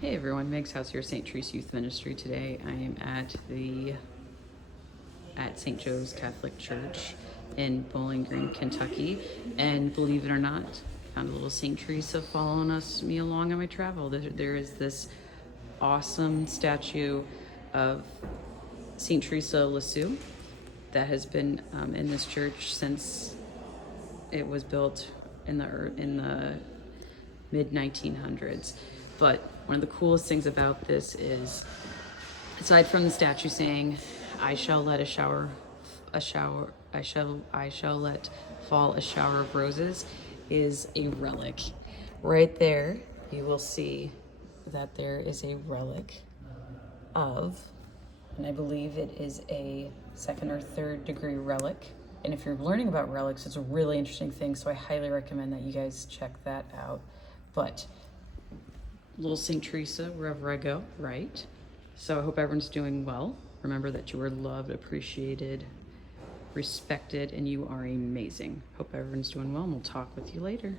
Hey everyone, Meg's House here, St.Theresa Youth Ministry. Today I am at St. Joe's Catholic Church in Bowling Green, Kentucky, and believe it or not, found a little St. Teresa following me along on my travel. There is this awesome statue of St. Teresa Lisieux that has been in this church since it was built in the mid 1900s. But one of the coolest things about this is, aside from the statue saying, "I shall let I shall let fall a shower of roses," is a relic. Right there, you will see that there is a relic of, and I believe it is a second or third degree relic. And if you're learning about relics, it's a really interesting thing, so I highly recommend that you guys check that out. But little St. Teresa, wherever I go, right? So I hope everyone's doing well. Remember that you are loved, appreciated, respected, and you are amazing. Hope everyone's doing well, and we'll talk with you later.